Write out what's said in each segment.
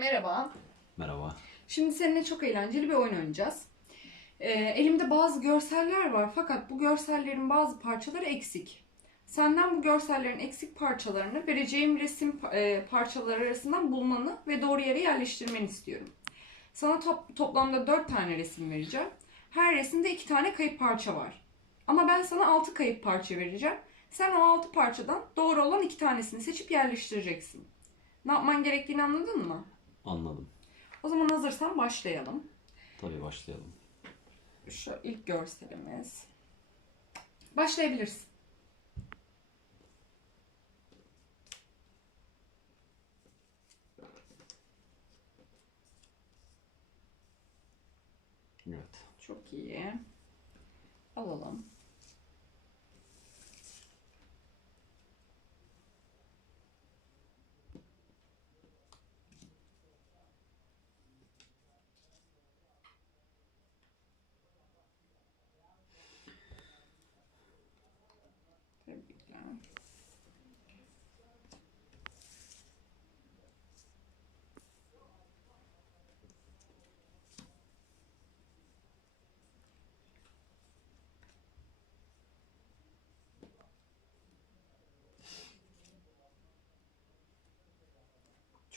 Merhaba. Merhaba. Şimdi seninle çok eğlenceli bir oyun oynayacağız. Ee, elimde bazı görseller var fakat bu görsellerin bazı parçaları eksik. Senden bu görsellerin eksik parçalarını vereceğim resim e, parçaları arasından bulmanı ve doğru yere yerleştirmeni istiyorum. Sana top- toplamda 4 tane resim vereceğim. Her resimde 2 tane kayıp parça var. Ama ben sana 6 kayıp parça vereceğim. Sen o 6 parçadan doğru olan 2 tanesini seçip yerleştireceksin. Ne yapman gerektiğini anladın mı? Anladım. O zaman hazırsan başlayalım. Tabii başlayalım. Şu ilk görselimiz. Başlayabilirsin. Evet. Çok iyi. Alalım. Tebrikler.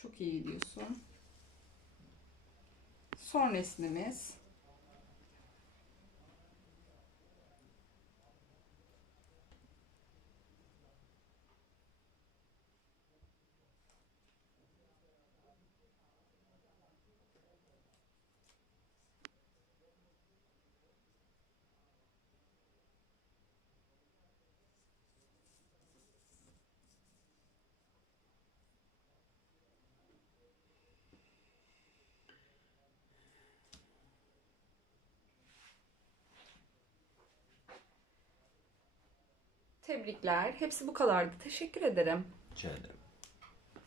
Çok iyi gidiyorsun. Son resmimiz. Tebrikler. Hepsi bu kadardı. Teşekkür ederim. Rica ederim.